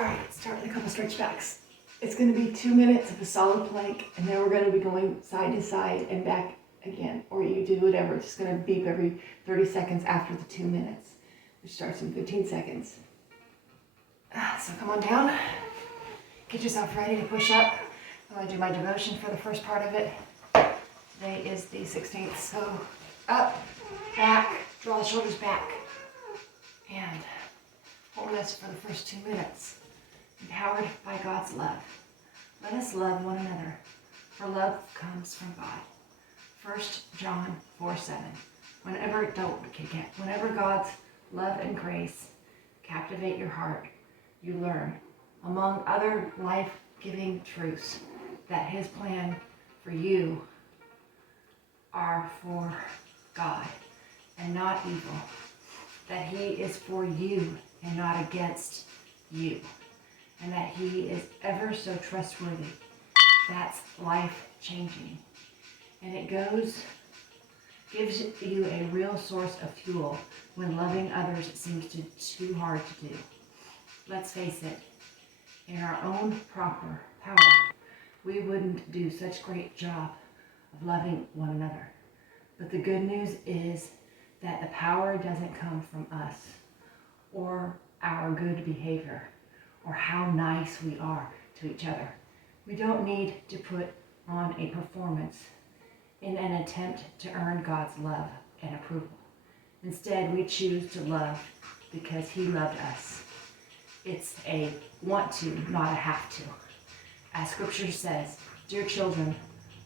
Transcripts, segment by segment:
All right, let's start with a couple stretch backs. It's going to be 2 minutes of a solid plank, and then we're going to be going side to side and back again, or you do whatever. It's just going to beep every 30 seconds after the 2 minutes, which starts in 15 seconds. So come on down, get yourself ready to push up. I'm going to do my devotion for the first part of it. Today is the 16th, so up, back, draw the shoulders back, and hold this for the first 2 minutes. Empowered by God's love. Let us love one another, for love comes from God. 1 John 4:7. Whenever God's love and grace captivate your heart, you learn, among other life-giving truths, that His plan for you are for God and not evil, that He is for you and not against you, and that He is ever so trustworthy. That's life-changing. And it gives you a real source of fuel when loving others seems too hard to do. Let's face it, in our own proper power, we wouldn't do such a great job of loving one another. But the good news is that the power doesn't come from us or our good behavior or how nice we are to each other. We don't need to put on a performance in an attempt to earn God's love and approval. Instead, we choose to love because He loved us. It's a want to, not a have to. As Scripture says, dear children,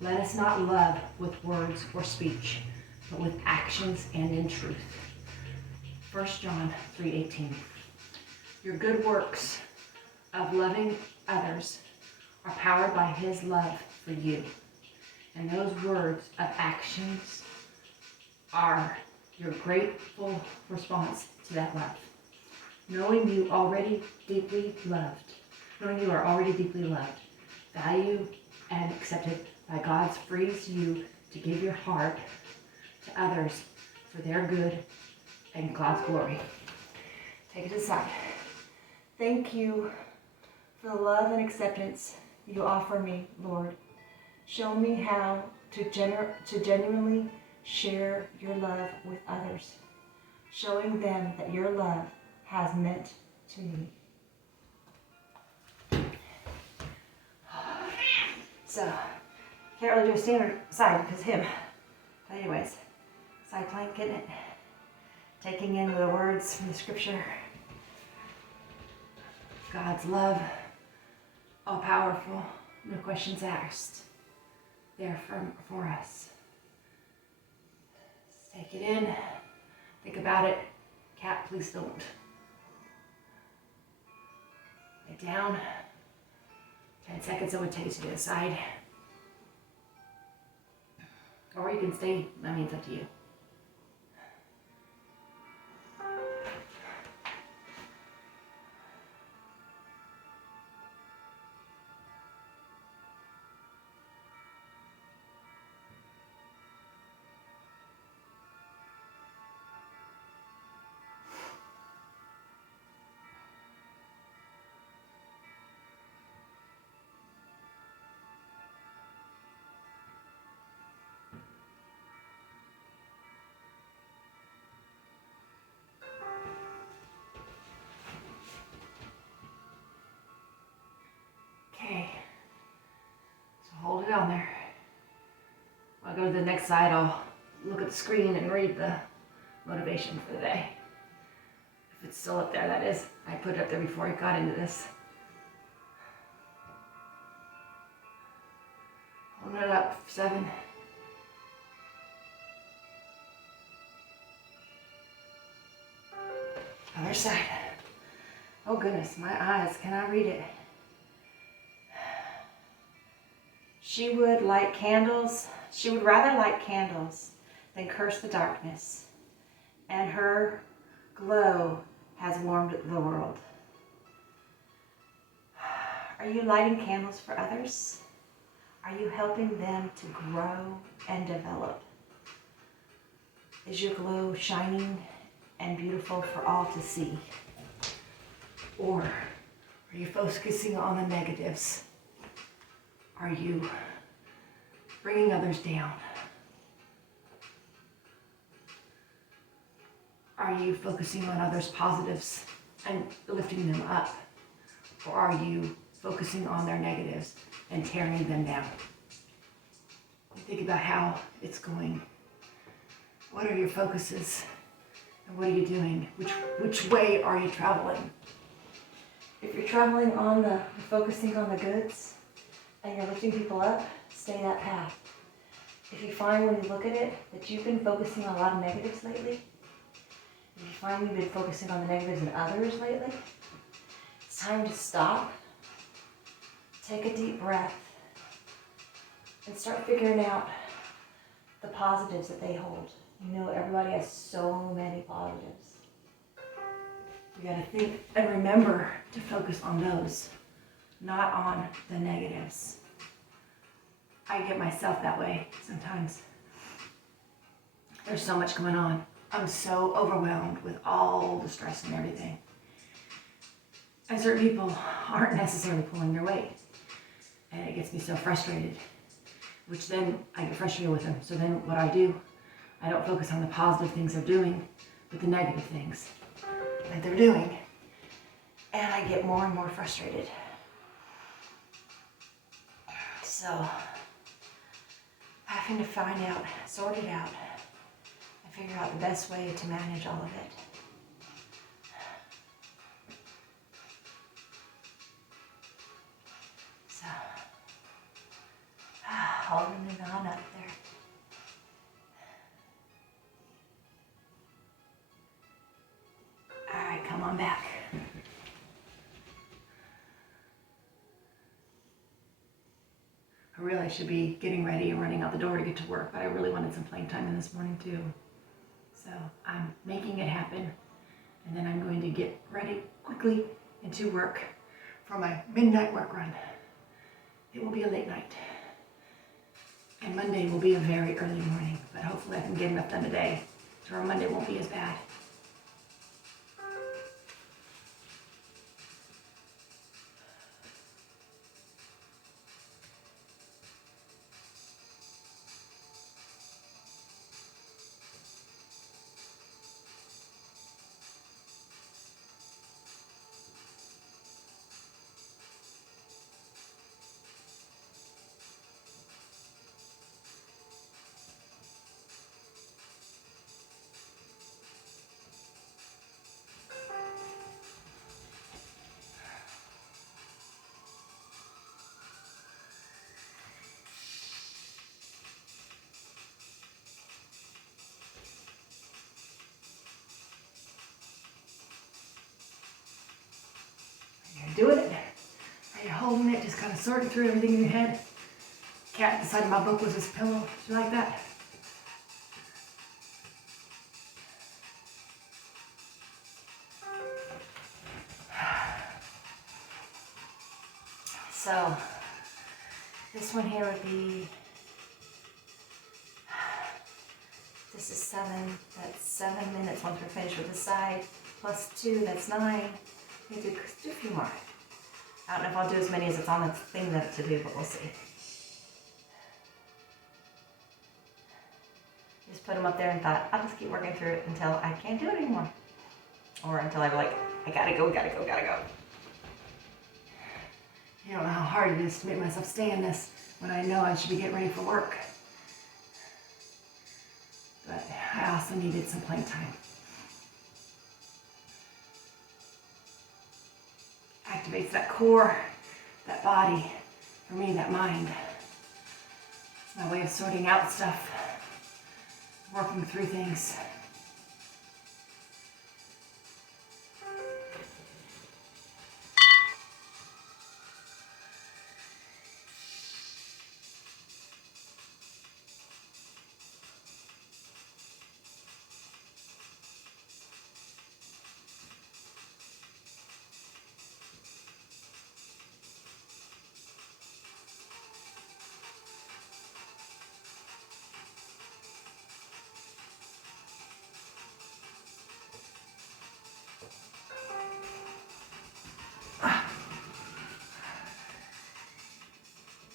let us not love with words or speech, but with actions and in truth. 1 John 3:18. Your good works of loving others are powered by His love for you. And those words of actions are your grateful response to that love. Knowing you are already deeply loved, valued and accepted by God frees you to give your heart to others for their good and God's glory. Take it aside. Thank you for the love and acceptance you offer me, Lord. Show me how to genuinely share your love with others, showing them that your love has meant to me. So, can't really do a standard side because him. But anyways, side plank, getting it. Taking in the words from the Scripture. God's love, all powerful, no questions asked. There for us. Just take it in. Think about it. Cat, please don't. Lay down. 10 seconds it would take to the side. Or you can stay. I mean, it's up to you. Okay, so hold it on there. When I go to the next side, I'll look at the screen and read the motivation for the day. If it's still up there, that is. I put it up there before I got into this. Holding it up, 7. Other side. Oh goodness, my eyes, can I read it? She would rather light candles than curse the darkness, and her glow has warmed the world. Are you lighting candles for others? Are you helping them to grow and develop? Is your glow shining and beautiful for all to see? Or Are you focusing on the negatives? Are you bringing others down? Are you focusing on others' positives and lifting them up? Or are you focusing on their negatives and tearing them down? Think about how it's going. What are your focuses? And what are you doing? Which way are you traveling? If you're traveling on you're focusing on the goods and you're lifting people up, stay that path. If you find when you look at it that you've been focusing on a lot of negatives lately, if you find you've been focusing on the negatives in others lately, it's time to stop, take a deep breath, and start figuring out the positives that they hold. You know, everybody has so many positives. You gotta think and remember to focus on those, not on the negatives. I get myself that way sometimes. There's so much going on. I'm so overwhelmed with all the stress and everything. And certain people aren't necessarily pulling their weight. And it gets me so frustrated, which then I get frustrated with them. So then what I do, I don't focus on the positive things they're doing, but the negative things that they're doing. And I get more and more frustrated. So, having to find out, sort it out, and figure out the best way to manage all of it. So, holding it on up there. All right, come on back. I really should be getting ready and running out the door to get to work, but I really wanted some playing time in this morning too. So I'm making it happen, and then I'm going to get ready quickly into work for my midnight work run. It will be a late night, and Monday will be a very early morning, but hopefully I can get enough done today, so our Monday won't be as bad. Doing it. Are you holding it? Just kind of sorting through everything in your head. Cat decided my book was his pillow. You like that? So, this one here would be, this is 7, that's 7 minutes once we're finished with the side, plus 2, that's 9. You do a few more. I don't know if I'll do as many as it's on the thing to do, but we'll see. Just put them up there and thought, I'll just keep working through it until I can't do it anymore. Or until I'm like, I gotta go. You don't know how hard it is to make myself stay in this when I know I should be getting ready for work. But I also needed some playing time. Activates that core, that body, for me, that mind. It's my way of sorting out stuff, working through things.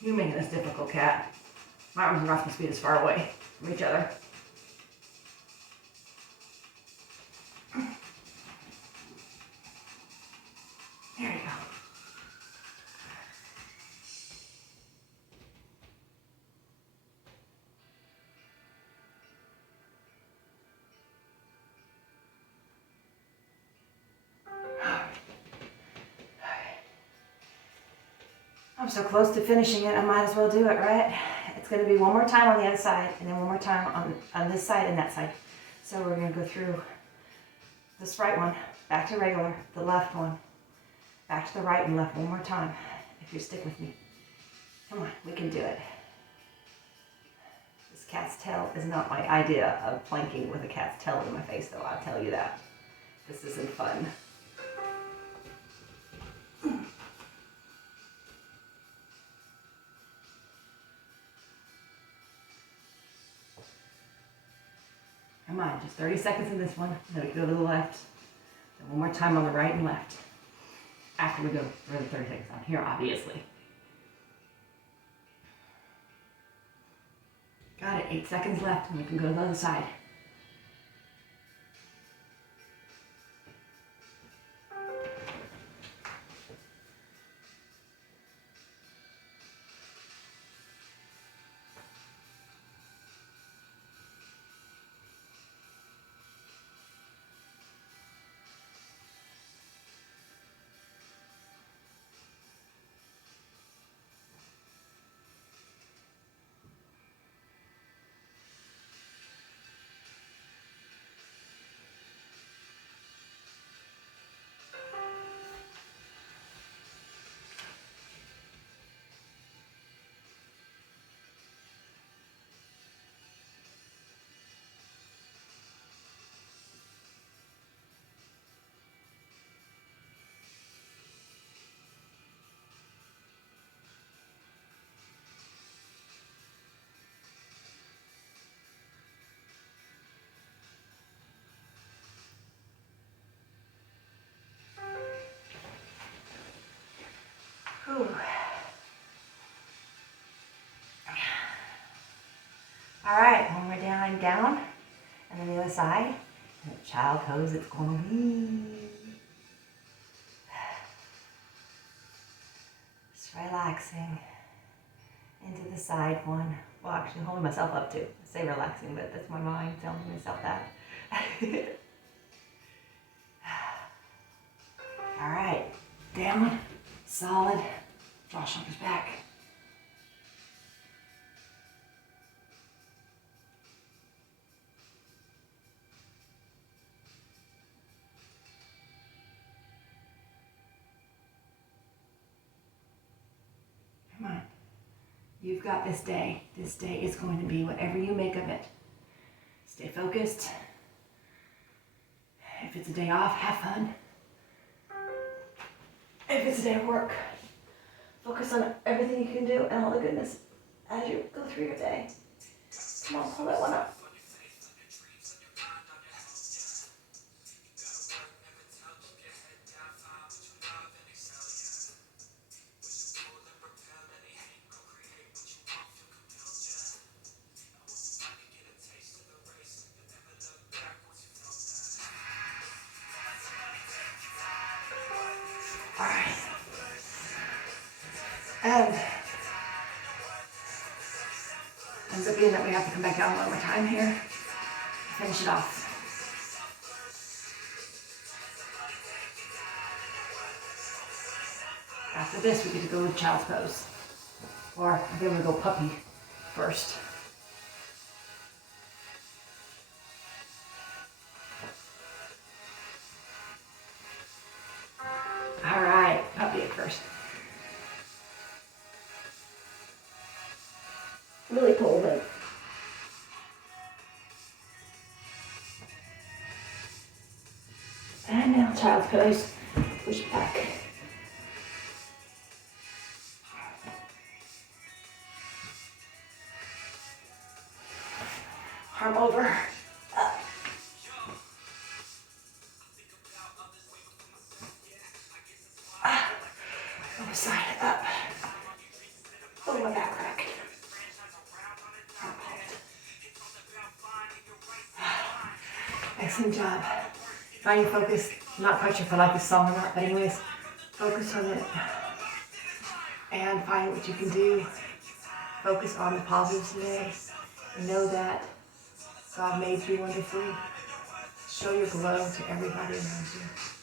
You making this difficult, cat. My arms are not supposed to be this far away from each other. There you go. I'm so close to finishing it, I might as well do it, right? It's going to be one more time on the other side, and then one more time on this side and that side. So we're going to go through this right one, back to regular, the left one, back to the right and left one more time, if you stick with me. Come on, we can do it. This cat's tail is not my idea of planking with a cat's tail in my face, though, I'll tell you that. This isn't fun. Come on, just 30 seconds in this one. Then we go to the left. Then one more time on the right and left. After we go for the 30 seconds on here, obviously. Got it, 8 seconds left, and we can go to the other side. Whew. All right, when we're down, and then the other side, and the child pose, it's going to be. Just relaxing into the side one. Well, actually holding myself up too. I say relaxing, but that's my mind telling myself that. All right, down, solid, draw shoulders back. Come on. You've got this day. This day is going to be whatever you make of it. Stay focused. If it's a day off, have fun. If it's a day of work, focus on everything you can do and all the goodness as you go through your day. Come on, pull that one up. All right. And ends up being that we have to come back down one more time here. Finish it off. After this, we get to go with child's pose. Or I think I'm gonna go puppy first. All right, puppy at first. Really cold, but and now child's pose. Push back. Arm over. Up. Other side. Up. Over. Oh, my back crack. Excellent job. Find your focus. I'm not quite sure if I like this song or not, but anyways, focus on it and find what you can do. Focus on the positives today and know that God made you wonderfully. Show your glow to everybody around you.